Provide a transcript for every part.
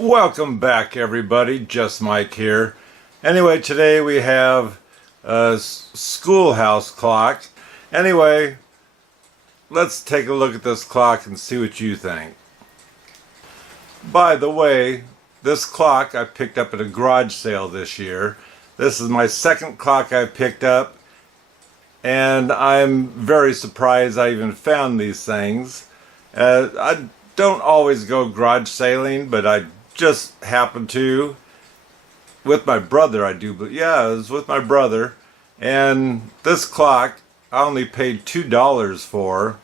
Welcome back, everybody. Just Mike here. Anyway, today we have a schoolhouse clock. Anyway, let's take a look at this clock and see what you think. By the way, this clock I picked up at a garage sale this year. This is my second clock I picked up, and I'm very surprised I even found these things. I don't always go garage sailing, but I just happened to. With my brother I do, but yeah, it was with my brother. And this clock I only paid $2 for.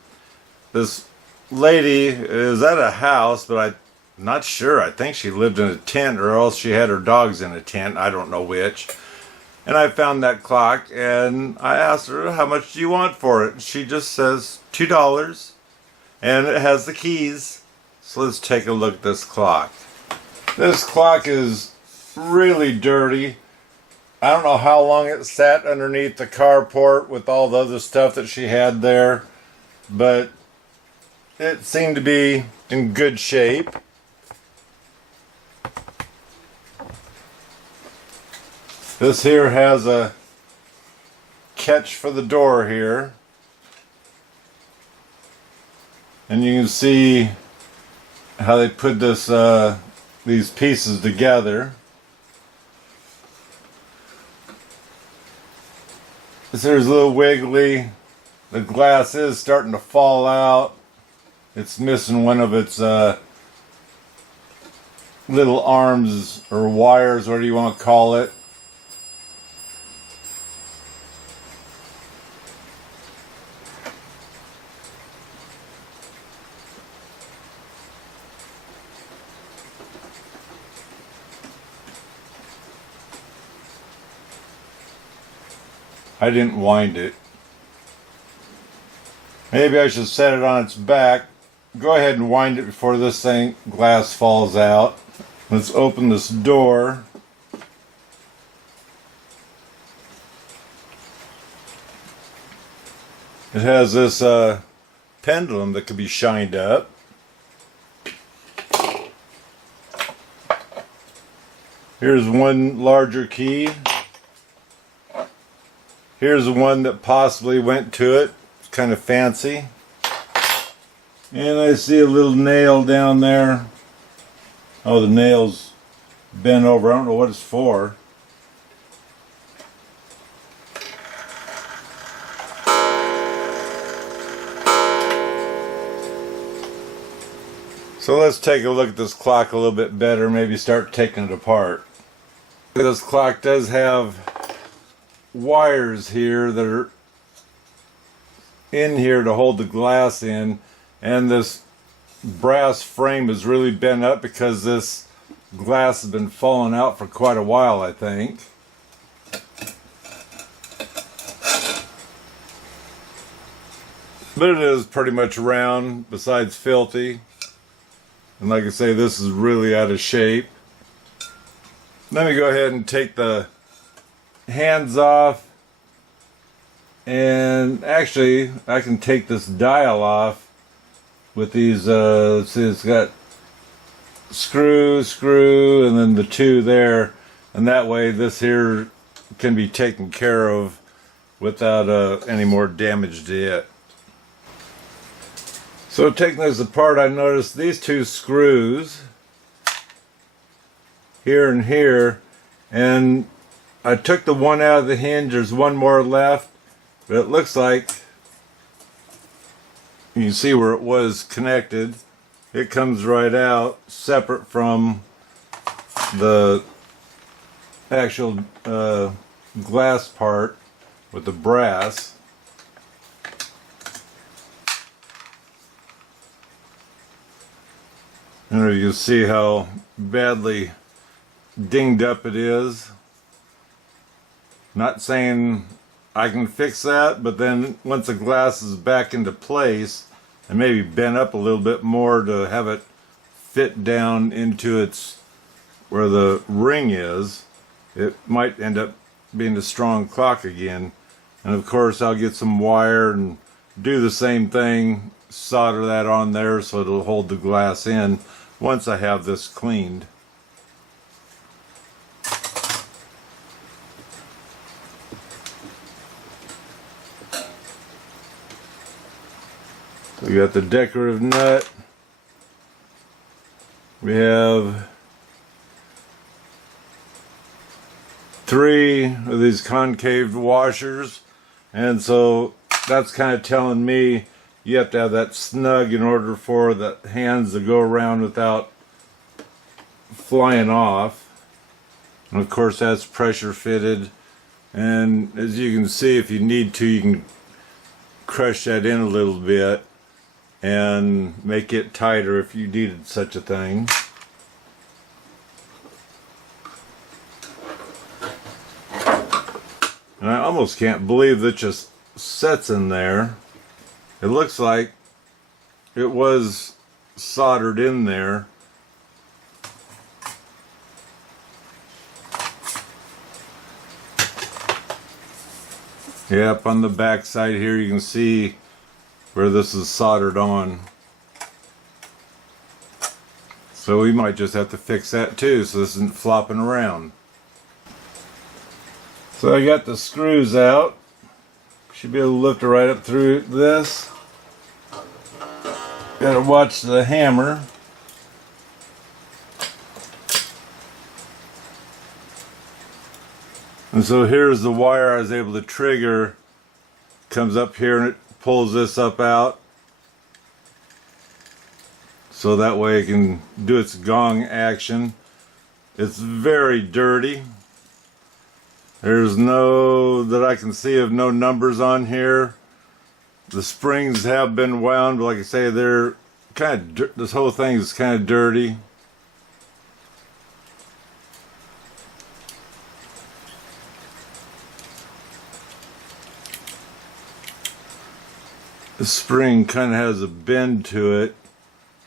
This lady is at a house, but I'm not sure. I think she lived in a tent, or else she had her dogs in a tent. I don't know which. And I found that clock, and I asked her, how much do you want for it? She just says $2, and it has the keys. So let's take a look at this clock. This clock is really dirty. I don't know how long it sat underneath the carport with all the other stuff that she had there, but it seemed to be in good shape. This here has a catch for the door here, and you can see how they put this these pieces together. This here's a little wiggly. The glass is starting to fall out. It's missing one of its little arms or wires, whatever you want to call it. I didn't wind it. Maybe I should set it on its back. Go ahead and wind it before this glass falls out. Let's open this door. It has this pendulum that could be shined up. Here's one larger key. Here's the one that possibly went to it. It's kind of fancy. And I see a little nail down there. Oh, the nail's bent over. I don't know what it's for. So let's take a look at this clock a little bit better. Maybe start taking it apart. This clock does have wires here that are in here to hold the glass in, and this brass frame is really bent up because this glass has been falling out for quite a while, I think. But it is pretty much round, besides filthy. And like I say, this is really out of shape. Let me go ahead and take the hands off, and actually I can take this dial off with these let's see, it's got screw, and then the two there, and that way this here can be taken care of without any more damage to it. So taking this apart, I noticed these two screws here and here, and I took the one out of the hinge. There's one more left, but it looks like you can see where it was connected. It comes right out separate from the actual glass part with the brass. And you can see how badly dinged up it is. Not saying I can fix that, but then once the glass is back into place and maybe bent up a little bit more to have it fit down into its where the ring is, it might end up being a strong clock again. And of course I'll get some wire and do the same thing, solder that on there so it'll hold the glass in once I have this cleaned. We got the decorative nut. We have 3 of these concave washers, and so that's kind of telling me you have to have that snug in order for the hands to go around without flying off. And of course that's pressure fitted, and as you can see, if you need to, you can crush that in a little bit and make it tighter if you needed such a thing. And I almost can't believe that just sits in there. It looks like it was soldered in there. Yep, on the back side here you can see where this is soldered on. So we might just have to fix that too, so this isn't flopping around. So I got the screws out. Should be able to lift it right up through this. Gotta watch the hammer. And so here's the wire I was able to trigger. Comes up here and it pulls this up out. So that way it can do its gong action. It's very dirty. There's no, that I can see of, no numbers on here. The springs have been wound, but like I say, they're kind of, this whole thing is kind of dirty. The spring kind of has a bend to it,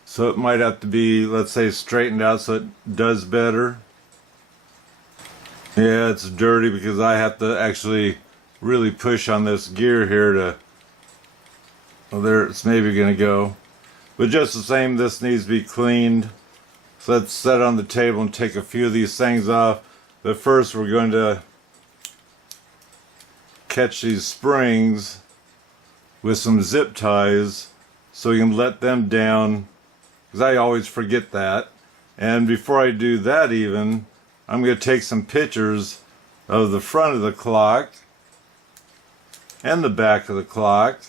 so it might have to be, let's say, straightened out so it does better. Yeah, it's dirty because I have to actually really push on this gear here to, well, there it's maybe going to go. But just the same, this needs to be cleaned. So let's set it on the table and take a few of these things off. But first we're going to catch these springs with some zip ties so we can let them down, because I always forget that. And before I do that even, I'm going to take some pictures of the front of the clock and the back of the clock.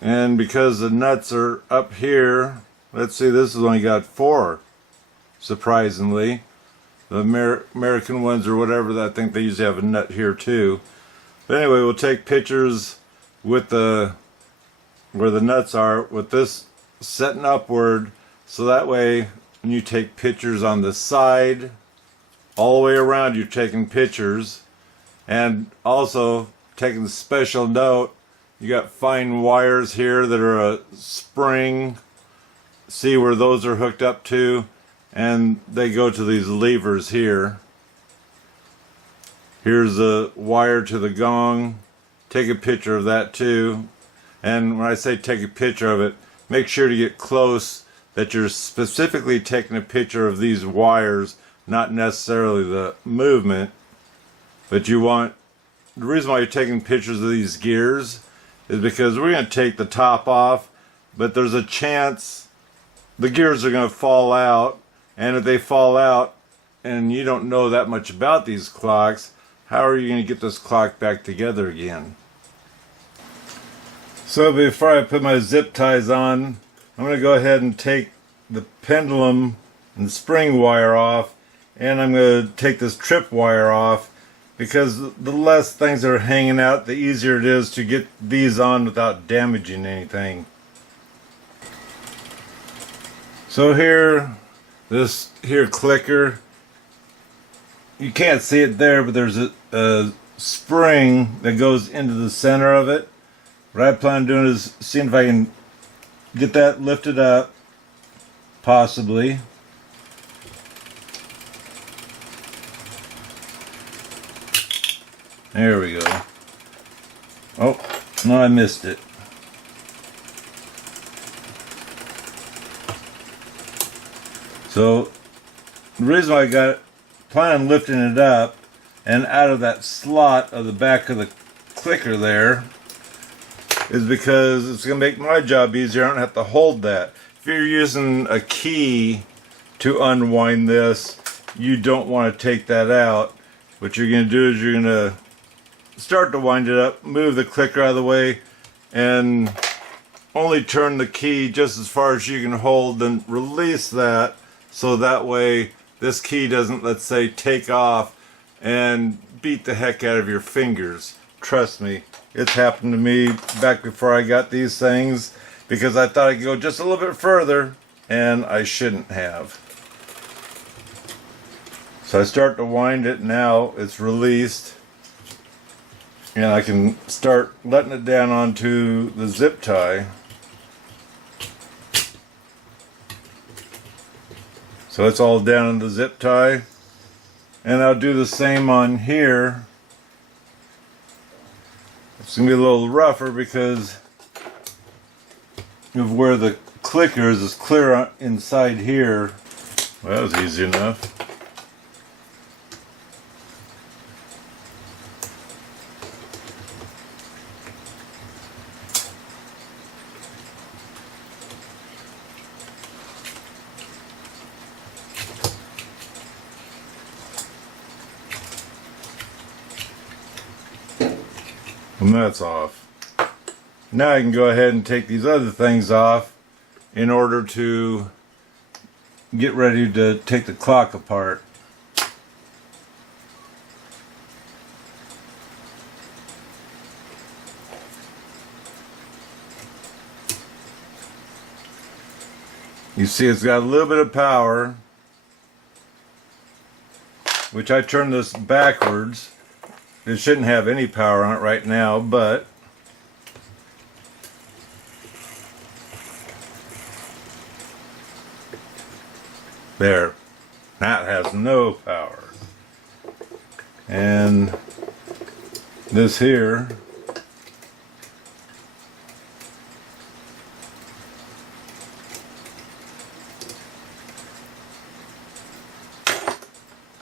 And because the nuts are up here, let's see, this has only got 4, surprisingly. The American ones or whatever, I think they usually have a nut here too. But anyway, we'll take pictures with the, where the nuts are, with this setting upward, so that way when you take pictures on the side, all the way around you're taking pictures. And also taking special note, you got fine wires here that are a spring. See where those are hooked up to, and they go to these levers here. Here's a wire to the gong. Take a picture of that too. And when I say take a picture of it, make sure to get close, that you're specifically taking a picture of these wires, not necessarily the movement. But you want, the reason why you're taking pictures of these gears is because we're going to take the top off, but there's a chance the gears are going to fall out. And if they fall out and you don't know that much about these clocks, how are you going to get this clock back together again? So before I put my zip ties on, I'm going to go ahead and take the pendulum and spring wire off, and I'm going to take this trip wire off, because the less things are hanging out, the easier it is to get these on without damaging anything. So here, this here clicker, you can't see it there, but there's a spring that goes into the center of it. What I plan on doing is seeing if I can get that lifted up, possibly. There we go. Oh, no, I missed it. So the reason why I plan on lifting it up and out of that slot of the back of the clicker there is because it's going to make my job easier. I don't have to hold that. If you're using a key to unwind this, you don't want to take that out. What you're going to do is you're going to start to wind it up, move the clicker out of the way, and only turn the key just as far as you can hold, then release that, so that way this key doesn't, let's say, take off and beat the heck out of your fingers. Trust me, it's happened to me back before I got these things, because I thought I could go just a little bit further, and I shouldn't have. So I start to wind it. Now it's released, and I can start letting it down onto the zip tie. So it's all down in the zip tie, and I'll do the same on here. It's going to be a little rougher because of where the clicker is. It's clear inside here. Well, that was easy enough. And that's off. Now I can go ahead and take these other things off in order to get ready to take the clock apart. You see it's got a little bit of power, which I turned this backwards. It shouldn't have any power on it right now, but there, that has no power. And this here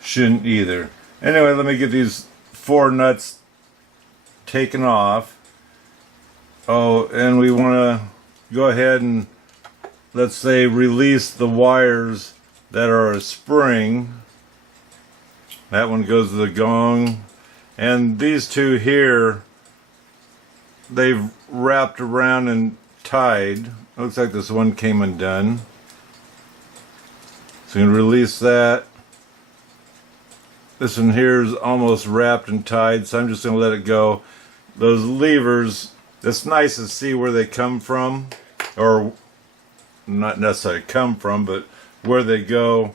shouldn't either. Anyway, let me get these 4 nuts taken off. Oh, and we want to go ahead and, let's say, release the wires that are a spring. That one goes to the gong, and these two here, they've wrapped around and tied. Looks like this one came undone, so you can release that. This one here is almost wrapped and tied, so I'm just going to let it go. Those levers, it's nice to see where they come from, or not necessarily come from, but where they go.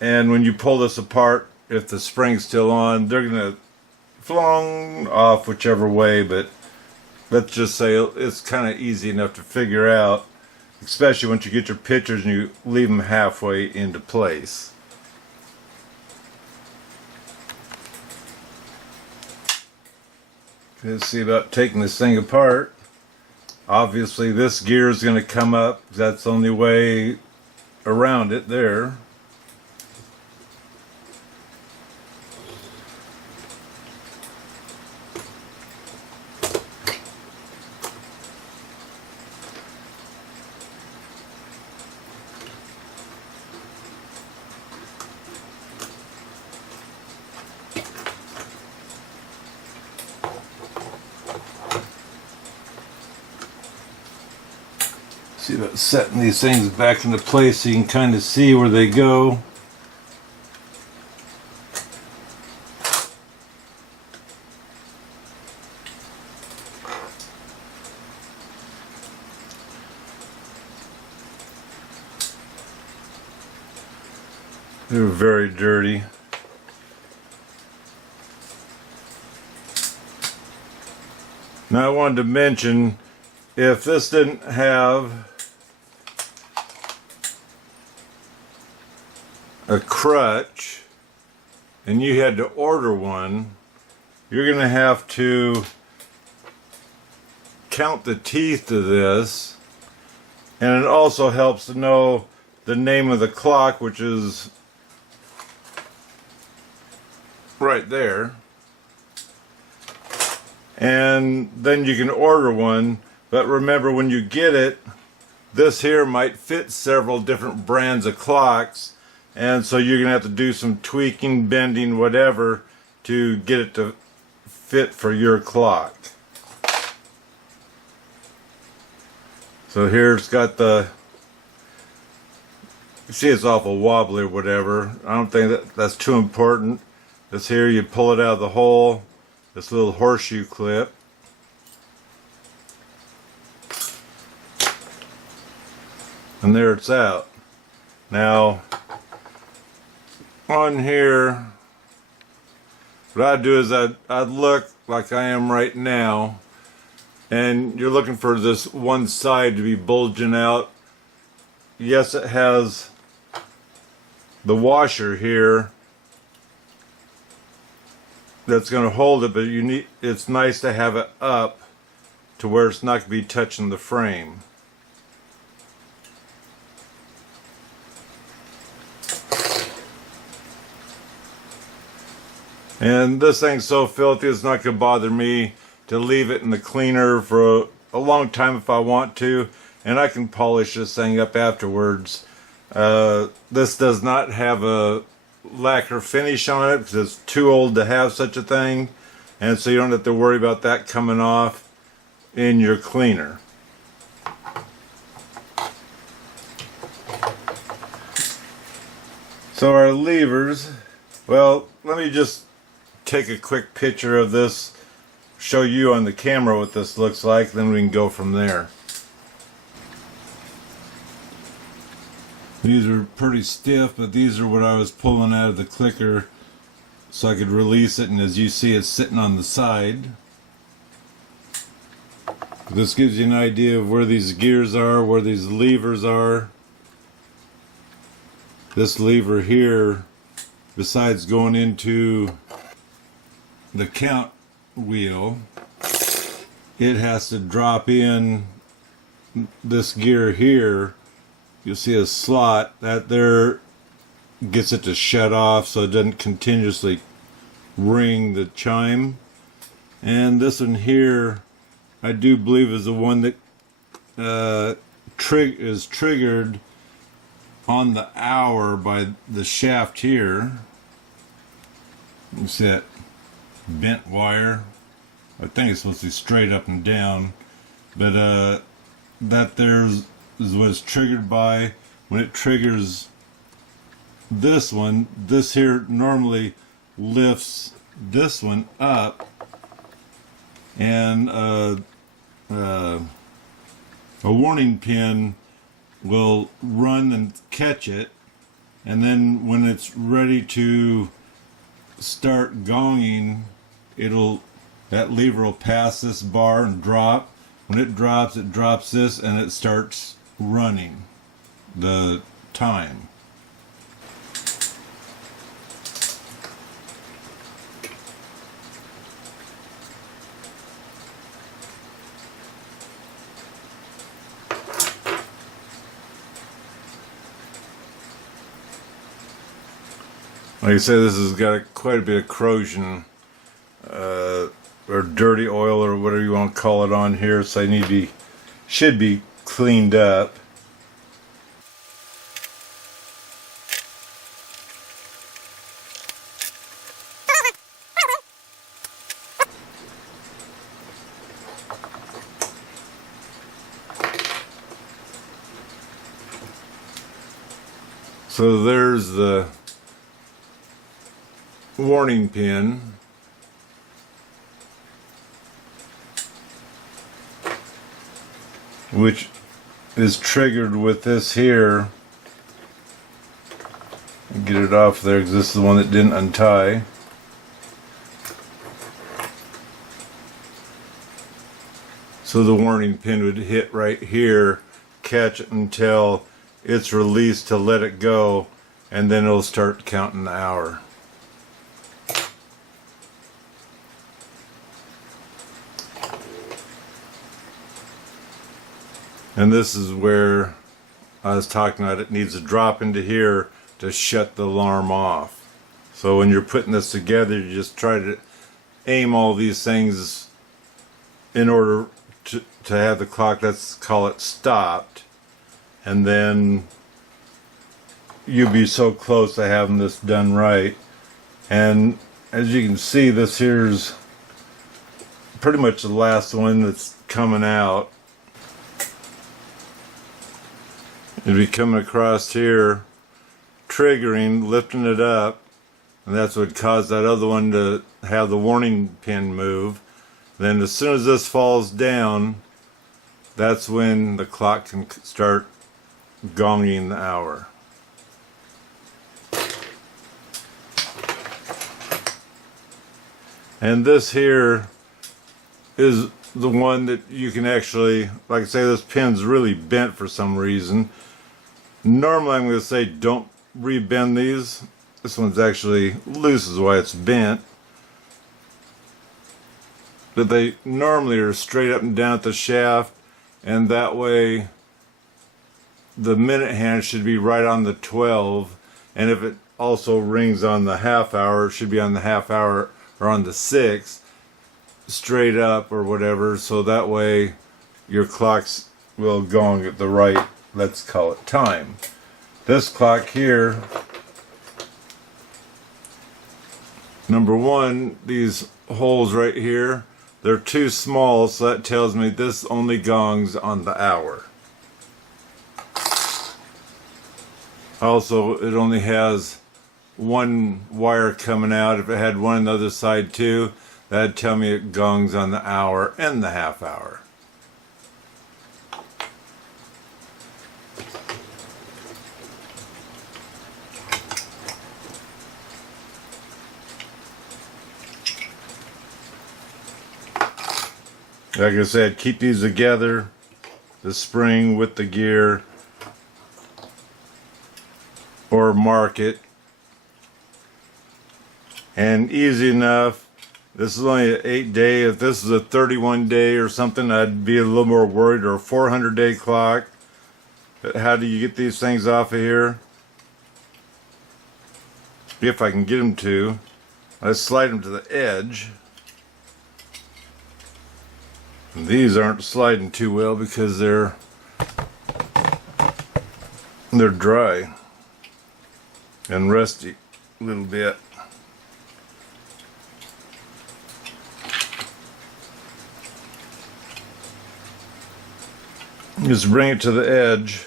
And when you pull this apart, if the spring's still on, they're going to flung off whichever way, but let's just say it's kind of easy enough to figure out, especially once you get your pictures and you leave them halfway into place. Let's see about taking this thing apart. Obviously this gear is going to come up. That's the only way around it there. See about setting these things back into place so you can kind of see where they go. They're very dirty. Now I wanted to mention, if this didn't have a crutch and you had to order one, you're going to have to count the teeth to this, and it also helps to know the name of the clock, which is right there. and then you can order one. But remember, when you get it, this here might fit several different brands of clocks, and so you're gonna have to do some tweaking, bending, whatever to get it to fit for your clock. So here it's got the, you see it's awful wobbly or whatever. I don't think that's too important. This here, you pull it out of the hole, this little horseshoe clip. And there it's out. Now, on here, what I'd do is I'd look like I am right now, and you're looking for this one side to be bulging out. Yes, it has the washer here that's going to hold it, but it's nice to have it up to where it's not going to be touching the frame. And this thing's so filthy, it's not going to bother me to leave it in the cleaner for a long time if I want to, and I can polish this thing up afterwards. This does not have a lacquer finish on it because it's too old to have such a thing, and so you don't have to worry about that coming off in your cleaner. So our levers, well, let me just take a quick picture of this, show you on the camera what this looks like, then we can go from there. These are pretty stiff, but these are what I was pulling out of the clicker so I could release it, and as you see, it's sitting on the side. This gives you an idea of where these gears are, where these levers are. This lever here, besides going into the count wheel, it has to drop in this gear here. You'll see a slot that there gets it to shut off so it doesn't continuously ring the chime. And this one here, I do believe, is the one that is triggered on the hour by the shaft here. You see that bent wire? I think it's supposed to be straight up and down, but that there's is what it's triggered by. When it triggers this one, this here normally lifts this one up, and a warning pin will run and catch it, and then when it's ready to start gonging, that lever will pass this bar and drop. When it drops this, and it starts running the time. Like I said, this has got quite a bit of corrosion or dirty oil or whatever you want to call it on here, so should be cleaned up. So there's the warning pin. Which is triggered with this here. Get it off there because this is the one that didn't untie. So the warning pin would hit right here, catch it until it's released to let it go, and then it'll start counting the hour. And this is where I was talking about, it needs to drop into here to shut the alarm off. So when you're putting this together, you just try to aim all these things in order to have the clock, let's call it stopped, and then you'll be so close to having this done right. And as you can see, this here's pretty much the last one that's coming out. It'll be coming across here, triggering, lifting it up, and that's what caused that other one to have the warning pin move. Then as soon as this falls down, that's when the clock can start gonging the hour. And this here is the one that you can actually, like I say, this pin's really bent for some reason. Normally I'm going to say don't rebend these. This one's actually loose is why it's bent. But they normally are straight up and down at the shaft, and that way the minute hand should be right on the 12, and if it also rings on the half hour, it should be on the half hour or on the 6, straight up or whatever, so that way your clocks will gong at the right, let's call it, time. This clock here, number one, these holes right here, they're too small, so that tells me this only gongs on the hour. Also, it only has one wire coming out. If it had one on the other side too, that'd tell me it gongs on the hour and the half hour. Like I said, keep these together, the spring with the gear, or mark it. And easy enough. This is only an 8-day. If this is a 31-day or something, I'd be a little more worried, or a 400-day clock. But how do you get these things off of here? If I can get them to. I slide them to the edge. And these aren't sliding too well because they're dry and rusty a little bit. Just bring it to the edge.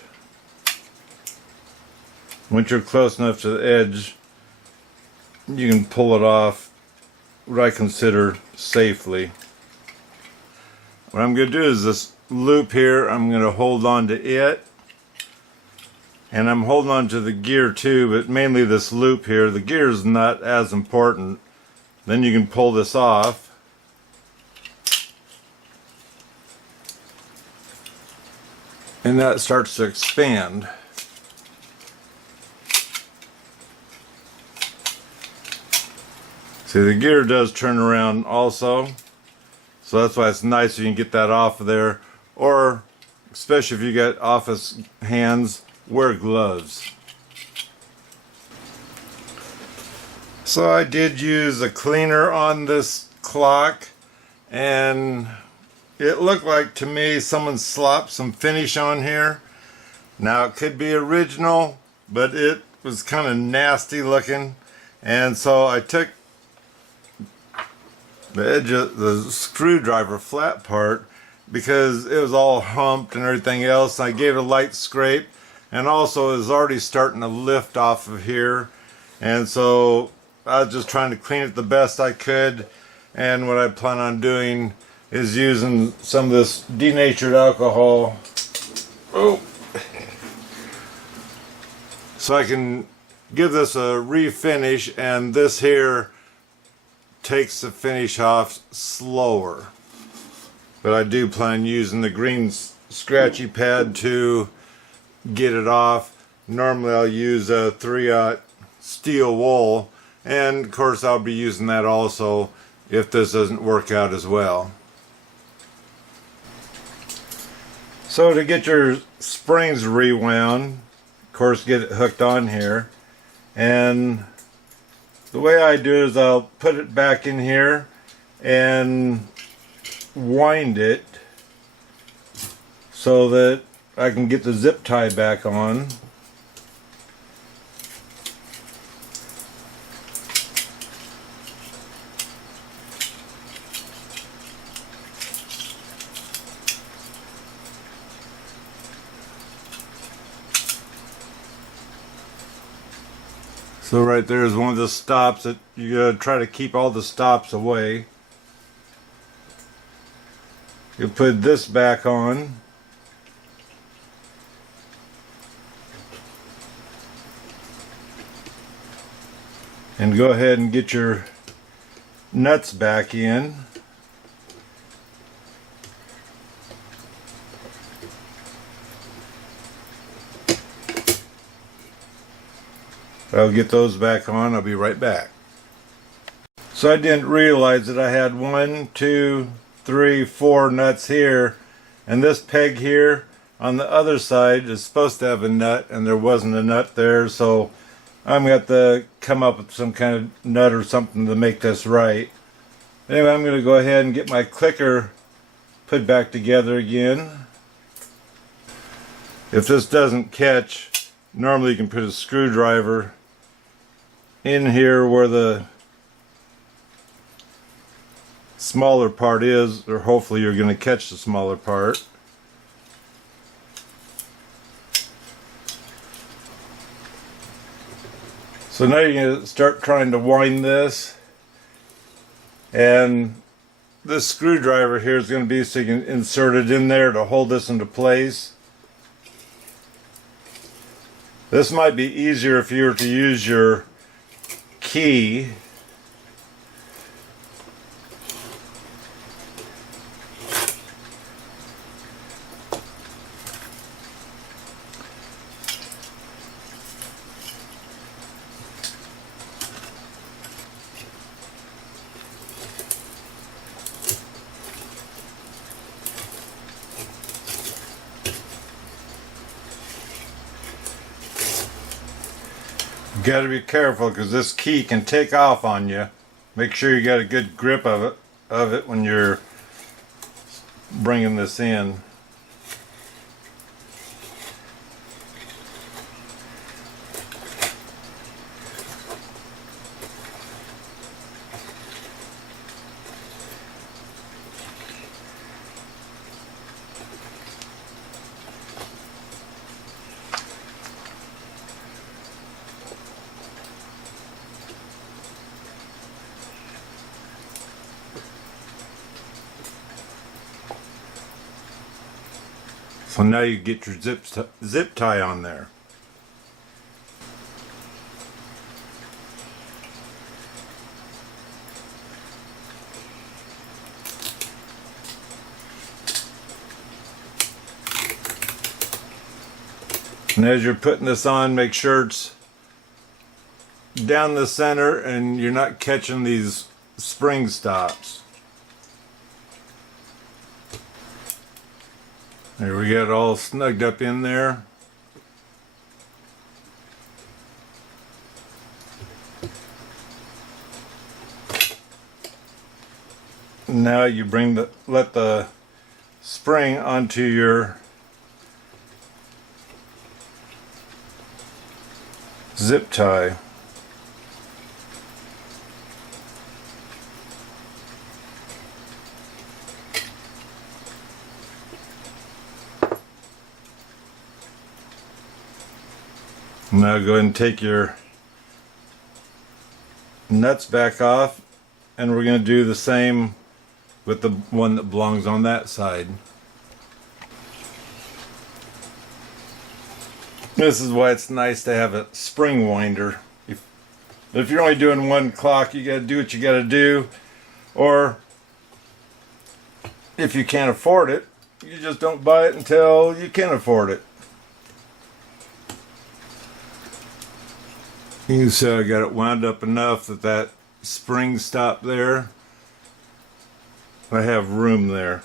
Once you're close enough to the edge, you can pull it off, what I consider safely. What I'm going to do is this loop here, I'm going to hold on to it. And I'm holding on to the gear too, but mainly this loop here. The gear is not as important. Then you can pull this off. And that starts to expand. See, the gear does turn around also. So that's why it's nice if you can get that off of there. Or, especially if you got office hands, wear gloves. So I did use a cleaner on this clock, and it looked like to me someone slopped some finish on here. Now it could be original, but it was kind of nasty looking, and so I took the edge of the screwdriver flat part, because it was all humped and everything else. I gave it a light scrape, and also it was already starting to lift off of here, and so I was just trying to clean it the best I could. And what I plan on doing is using some of this denatured alcohol, so I can give this a refinish, and this here takes the finish off slower. But I do plan using the green scratchy pad to get it off. Normally I'll use a 3/0 steel wool, and of course I'll be using that also if this doesn't work out as well. So to get your springs rewound, of course get it hooked on here, and the way I do it is I'll put it back in here, and wind it so that I can get the zip tie back on. So right there is one of the stops that you gotta try to keep all the stops away. You put this back on. And go ahead and get your nuts back in. I'll get those back on. I'll be right back. So I didn't realize that I had 1, 2, 3, 4 nuts here, and this peg here on the other side is supposed to have a nut, and there wasn't a nut there, so I'm going to have to come up with some kind of nut or something to make this right. Anyway, I'm going to go ahead and get my clicker put back together again. If this doesn't catch, normally you can put a screwdriver in here where the smaller part is, or hopefully you're going to catch the smaller part. So now you're going to start trying to wind this, and this screwdriver here is going to be so you can insert it in there to hold this into place. This might be easier if you were to use your key. You got to be careful because this key can take off on you. Make sure you got a good grip of it when you're bringing this in. So now you get your zip tie on there. And as you're putting this on, make sure it's down the center and you're not catching these spring stops. There, we got it all snugged up in there. Now you let the spring onto your zip tie. Now go ahead and take your nuts back off, and we're going to do the same with the one that belongs on that side. This is why it's nice to have a spring winder. If you're only doing one clock, you got to do what you got to do, or if you can't afford it, you just don't buy it until you can afford it. You can see I got it wound up enough that that spring stopped there. I have room there.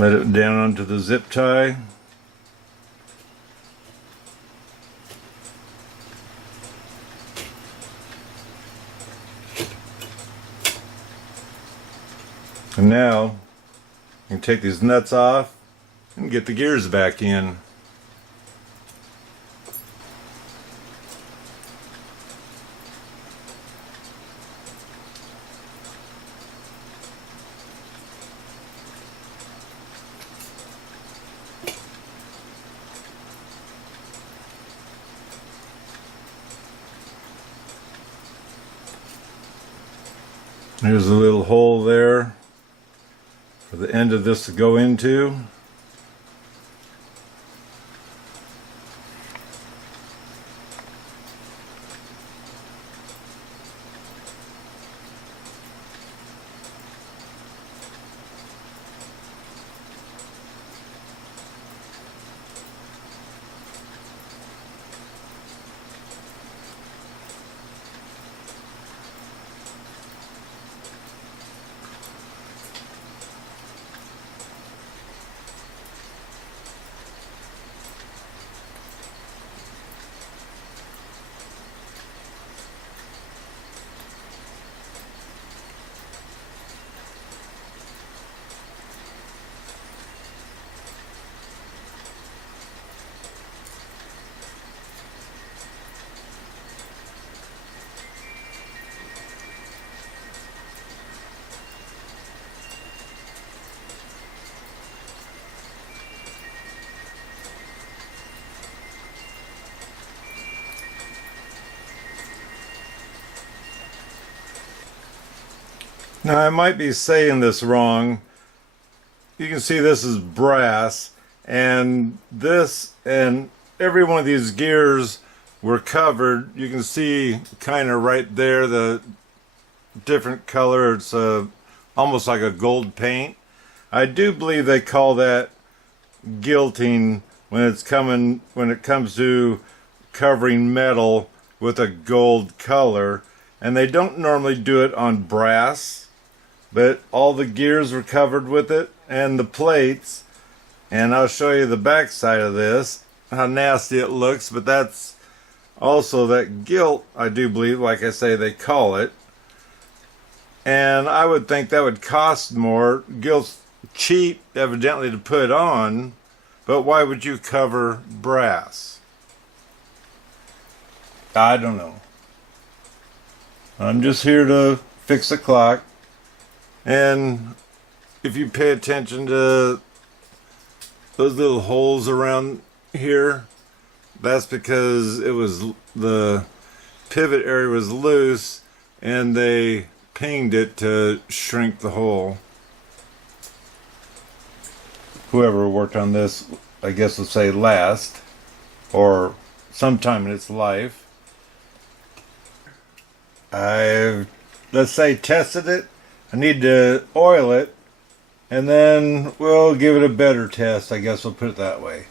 Let it down onto the zip tie. And now you can take these nuts off and get the gears back in. There's a little hole there for the end of this to go into. Now I might be saying this wrong. You can see this is brass, and this and every one of these gears were covered. You can see kind of right there the different color. It's almost like a gold paint. I do believe they call that gilting when it comes to covering metal with a gold color, and they don't normally do it on brass. But all the gears were covered with it and the plates, and I'll show you the back side of this, how nasty it looks. But that's also that gilt, I do believe, like I say, they call it. And I would think that would cost more. Gilt's cheap evidently to put on, but why would you cover brass? I don't know. I'm just here to fix a clock. And if you pay attention to those little holes around here, that's because the pivot area was loose and they pinged it to shrink the hole. Whoever worked on this, I guess, will say last or sometime in its life. I've, let's say, tested it. I need to oil it, and then we'll give it a better test. I guess we'll put it that way.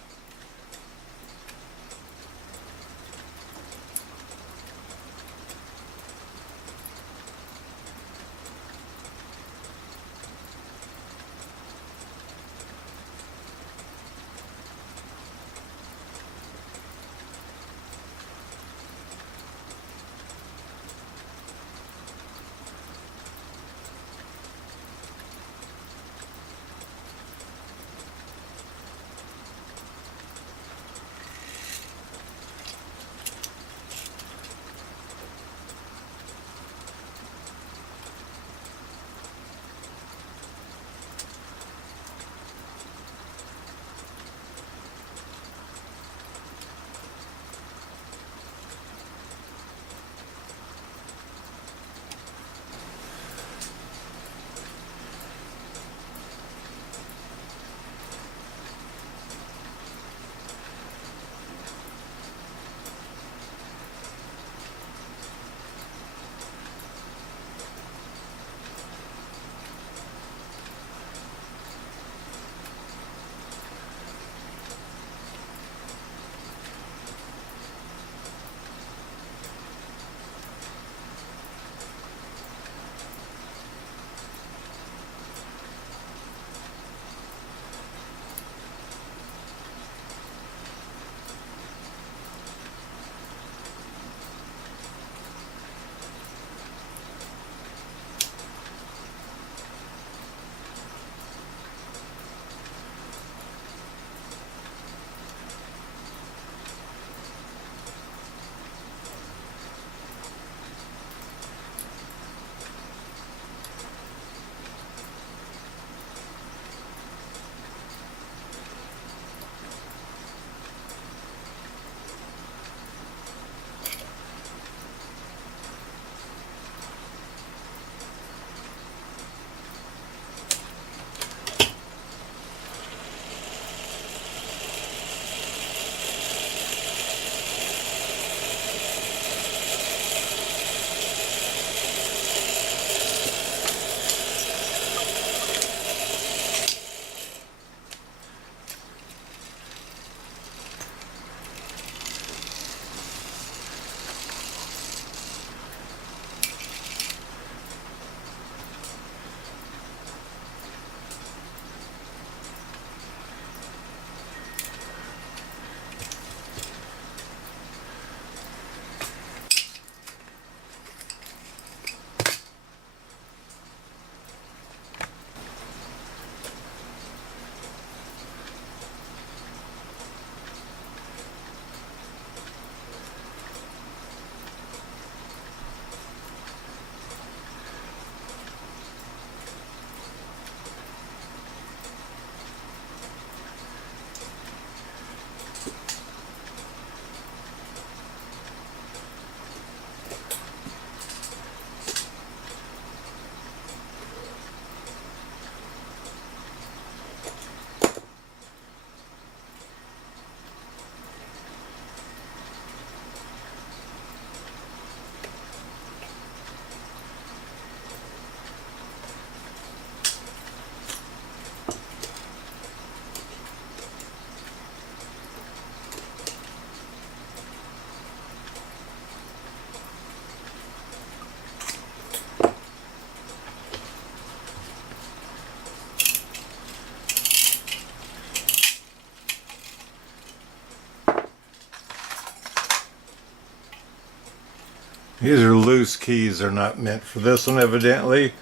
These are loose keys. They're not meant for this one, evidently,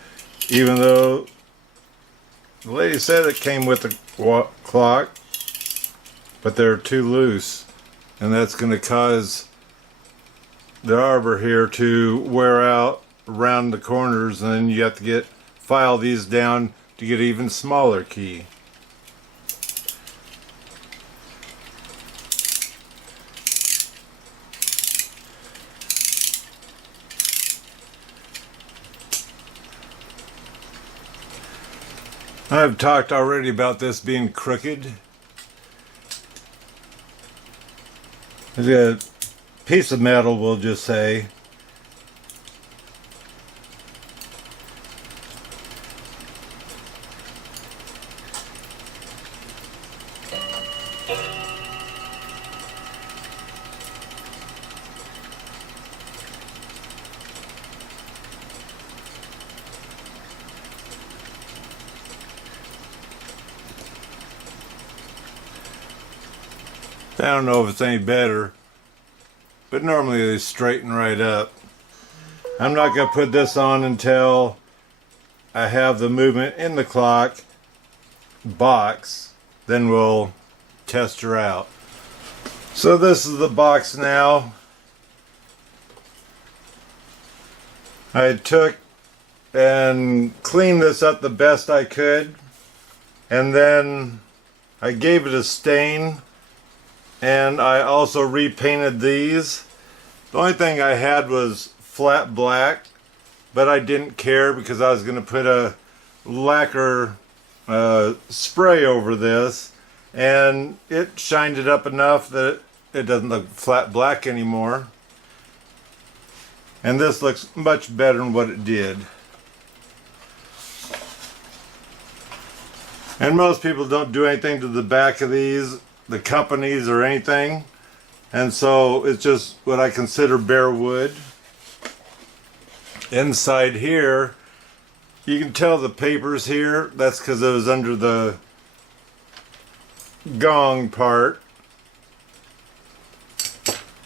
even though the lady said it came with the clock, but they're too loose, and that's going to cause the arbor here to wear out around the corners, and then you have to file these down to get an even smaller key. I've talked already about this being crooked. There's a piece of metal, we'll just say. I don't know if it's any better, but normally they straighten right up. I'm not going to put this on until I have the movement in the clock box, then we'll test her out. So this is the box now. I took and cleaned this up the best I could, and then I gave it a stain. And I also repainted these. The only thing I had was flat black, but I didn't care because I was going to put a lacquer spray over this, and it shined it up enough that it doesn't look flat black anymore. And this looks much better than what it did. And most people don't do anything to the back of these, the companies or anything, and so it's just what I consider bare wood. Inside here you can tell the papers here, that's because it was under the gong part,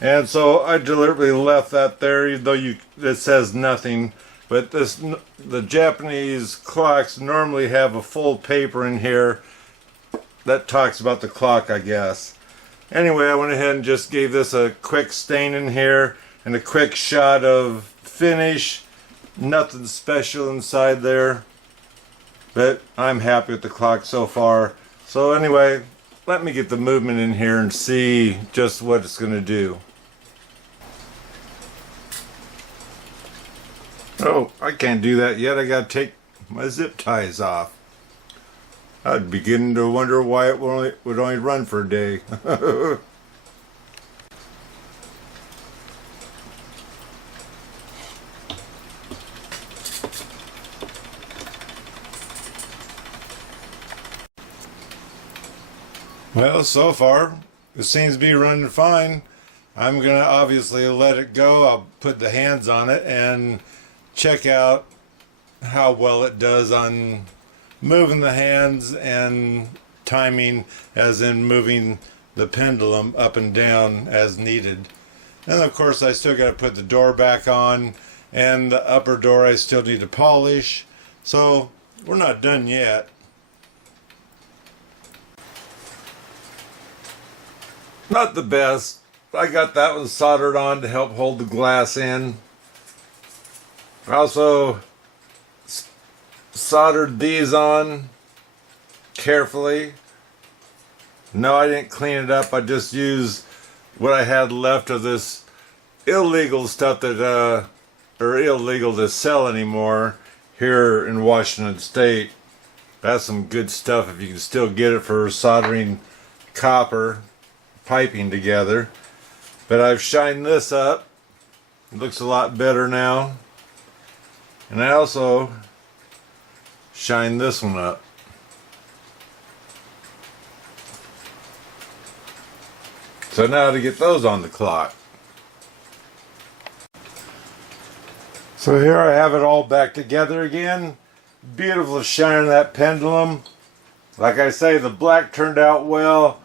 and so I deliberately left that there, even though it says nothing. But the Japanese clocks normally have a full paper in here that talks about the clock, I guess. Anyway, I went ahead and just gave this a quick stain in here and a quick shot of finish. Nothing special inside there, but I'm happy with the clock so far. So anyway, let me get the movement in here and see just what it's going to do. Oh, I can't do that yet. I got to take my zip ties off. I'd begin to wonder why it would only run for a day. Well, so far, it seems to be running fine. I'm going to obviously let it go. I'll put the hands on it and check out how well it does on moving the hands and timing, as in moving the pendulum up and down as needed. And of course I still got to put the door back on, and the upper door I still need to polish, so we're not done yet. Not the best. I got that one soldered on to help hold the glass in. I also soldered these on carefully. No, I didn't clean it up. I just used what I had left of this illegal stuff that are illegal to sell anymore here in Washington State. That's some good stuff if you can still get it for soldering copper piping together. But I've shined this up. It looks a lot better now. And I also shine this one up. So now to get those on the clock. So here I have it all back together again. Beautiful shine of that pendulum. Like I say, the black turned out well.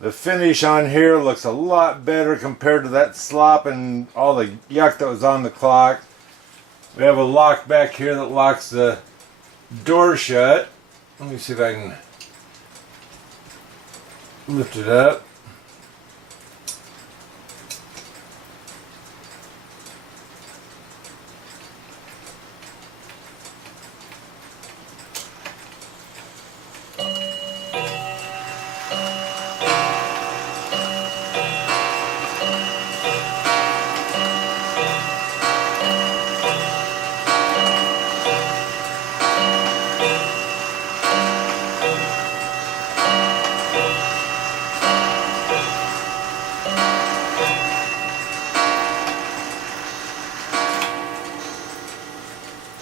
The finish on here looks a lot better compared to that slop and all the yuck that was on the clock. We have a lock back here that locks the door shut. Let me see if I can lift it up.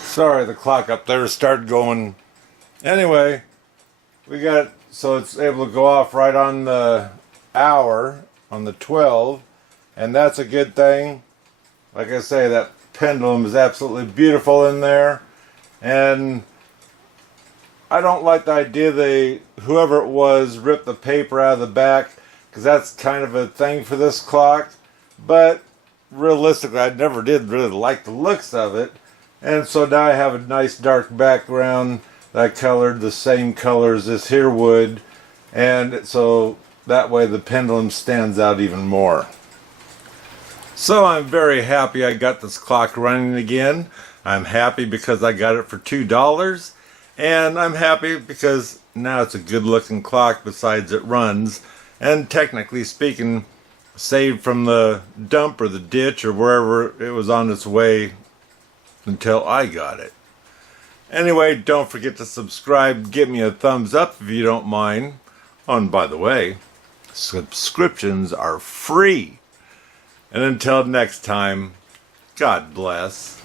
Sorry, the clock up there started going. Anyway, we got it so it's able to go off right on the hour, on the 12, and that's a good thing. Like I say, that pendulum is absolutely beautiful in there, and I don't like the idea whoever it was ripped the paper out of the back, because that's kind of a thing for this clock, but realistically I never did really like the looks of it. And so now I have a nice dark background that I colored the same color as this here would, and so that way the pendulum stands out even more. So I'm very happy I got this clock running again. I'm happy because I got it for $2, and I'm happy because now it's a good looking clock besides it runs, and technically speaking saved from the dump or the ditch or wherever it was on its way until I got it. Anyway, don't forget to subscribe. Give me a thumbs up if you don't mind. Oh, and by the way, subscriptions are free. And until next time, God bless.